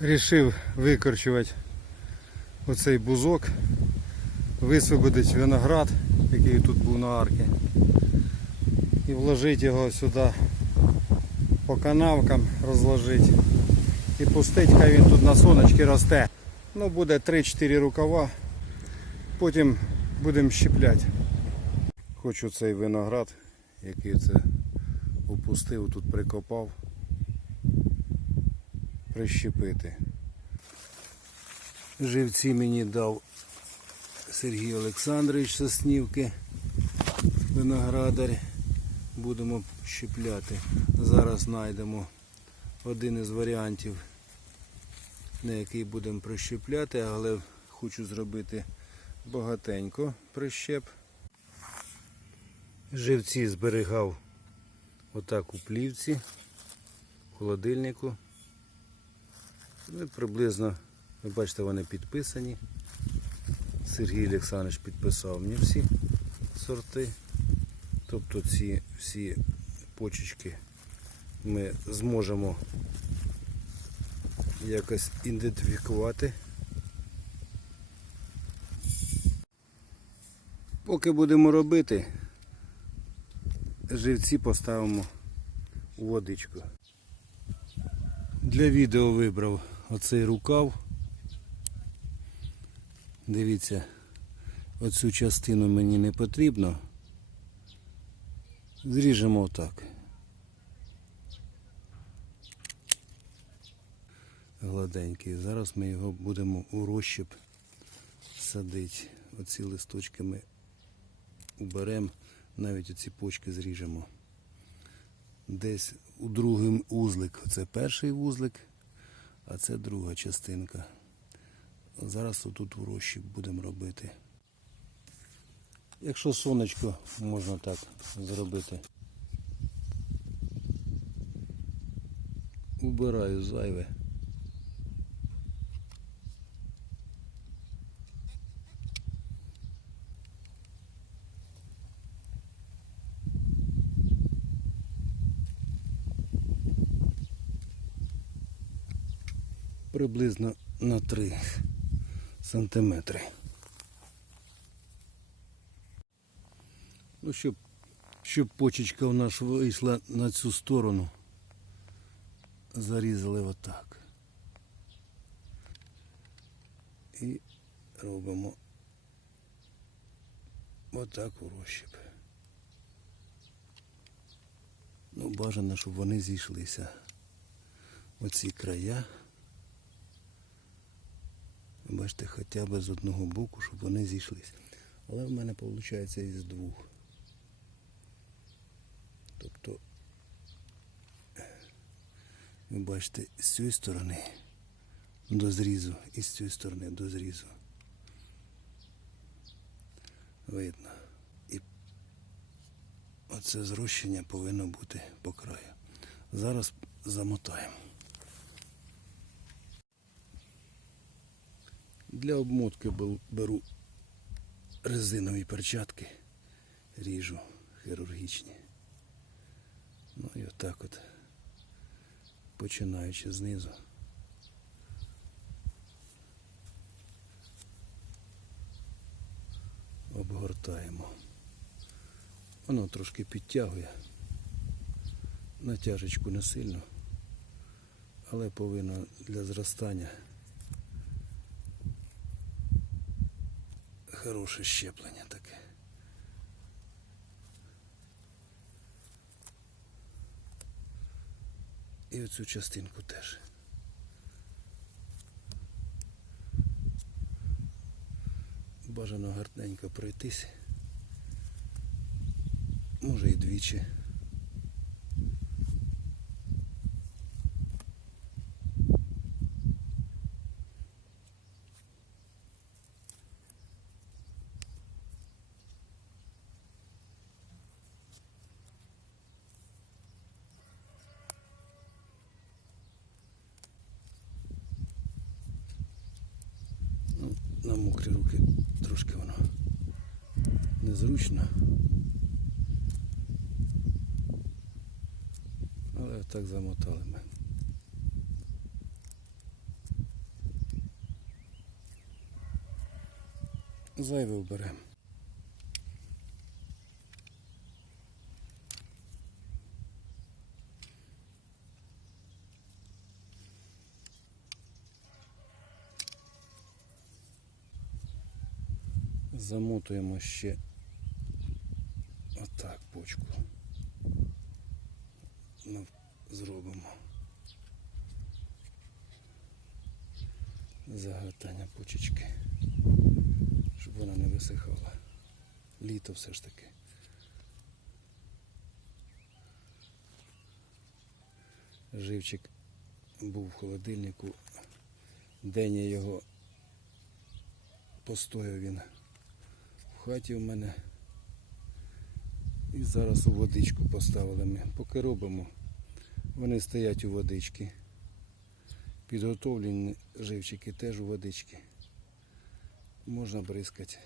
Рішив викорчувати оцей бузок, висвободити виноград, який тут був на арці, і вложити його сюди по канавкам, розложити і пустити, хай він тут на сонечки росте. Ну, буде 3-4 рукава, потім будемо щепляти. Хочу цей виноград, який це опустив, тут прикопав, прищепити. Живці мені дав Сергій Олександрович Соснівки, виноградар. Будемо щепляти. Зараз знайдемо один із варіантів, на який будемо прищепляти, але хочу зробити багатенько прищеп. Живці зберігав отак у плівці, в холодильнику. Ну, приблизно, ви бачите, вони підписані. Сергій Олександрович підписав мені всі сорти. Тобто ці всі почечки ми зможемо якось ідентифікувати. Поки будемо робити, живці поставимо у водичку. Для відео вибрав оцей рукав. Дивіться, оцю частину мені не потрібно. Зріжемо отак. Гладенький. Зараз ми його будемо у розщеп садити. Оці листочки ми уберемо, навіть оці почки зріжемо. Десь у другий узлик. Це перший вузлик, а це друга частинка. Зараз отут у рощі будемо робити. Якщо сонечко, можна так зробити. Убираю зайве. Приблизно на 3 сантиметри. Ну, щоб, щоб почечка у нас вийшла на цю сторону, зарізали отак. І робимо отак у розщеп. Ну, бажано, щоб вони зійшлися. Оці края. Бачите, хоча б з одного боку, щоб вони зійшлися. Але в мене виходить із двох. Тобто, ви бачите, з цієї сторони до зрізу і з цієї сторони до зрізу. Видно. І оце зрощення повинно бути по краю. Зараз замотаємо. Для обмотки беру резинові перчатки, ріжу хірургічні. Ну і отак от, починаючи знизу. Обгортаємо. Воно трошки підтягує. Натяжечку не сильно, але повинно для зростання хороше щеплення таке. І оцю частинку теж. Бажано гарненько пройтись. Може і двічі. на мокрі руки трошки воно незручно. Але так замотали ми. Зайве уберемо. Замотуємо ще отак почку. Ну, зробимо. Загортання почечки, щоб вона не висихала. Літо все ж таки. Живчик був в холодильнику. День я його постояв він хаті у мене. І зараз у водичку поставили ми. Поки робимо, вони стоять у водички. Підготовлені живчики теж у водички. Можна бризкати.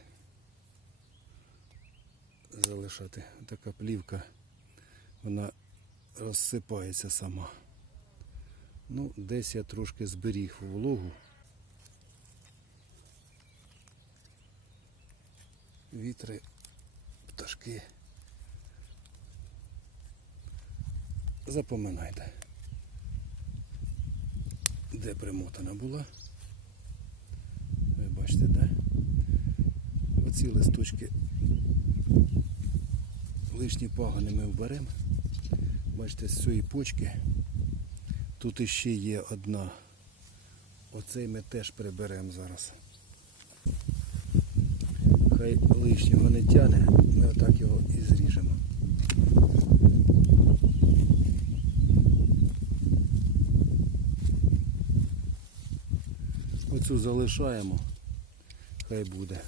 Залишати. Така плівка, вона розсипається сама. Ну, десь я трошки зберіг вологу. Вітри, пташки. Запоминайте де примотана була. Ви бачите, де? Оці листочки лишні пагони ми вберемо. Бачите, з цієї почки. Тут іще є одна. Оцей ми теж приберемо зараз. Хай лишнього не тяне, ми отак його і зріжемо. Оцю залишаємо, хай буде.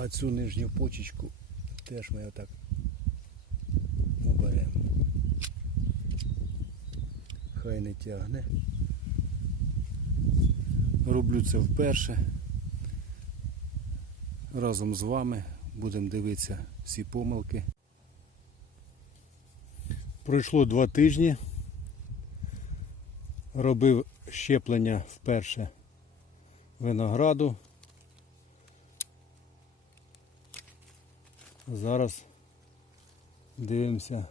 А цю нижню почечку теж ми отак оберемо. Хай не тягне. Роблю це вперше. Разом з вами будемо дивитися всі помилки. Пройшло два тижні. Робив щеплення вперше винограду. Зараз дивимося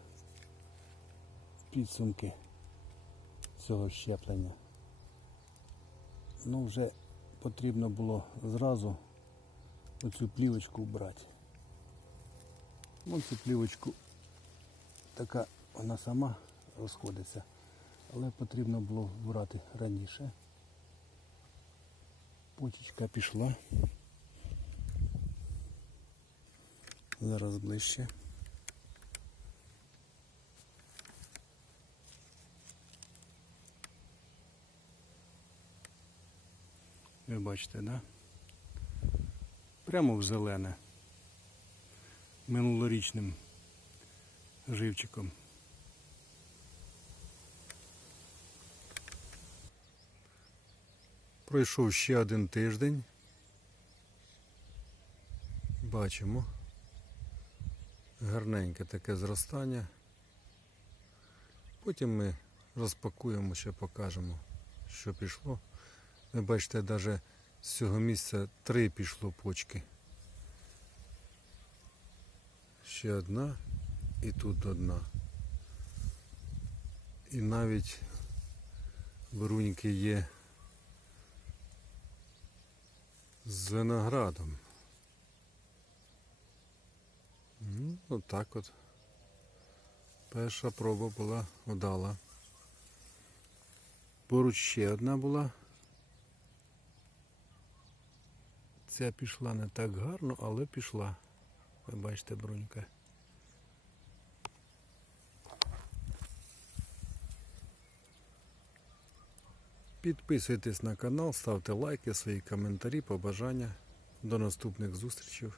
підсумки цього щеплення. Ну, вже потрібно було зразу оцю плівочку вбрати. Ну, цю плівочку така вона сама розходиться, але потрібно було вбрати раніше. Почечка пішла. Зараз ближче. Ви бачите, да? Прямо в зелене. Минулорічним живчиком. Пройшов ще один тиждень. Бачимо. Гарненьке таке зростання. Потім ми розпакуємо, ще покажемо, що пішло. Ви бачите, навіть з цього місця три пішло почки. Ще одна і тут одна. І навіть бруньки є з виноградом. Ну, отак от. Перша проба була удала. Поруч ще одна була. Ця пішла не так гарно, але пішла. Ви бачите, брунька. Підписуйтесь на канал, ставте лайки, свої коментарі, побажання. До наступних зустрічей.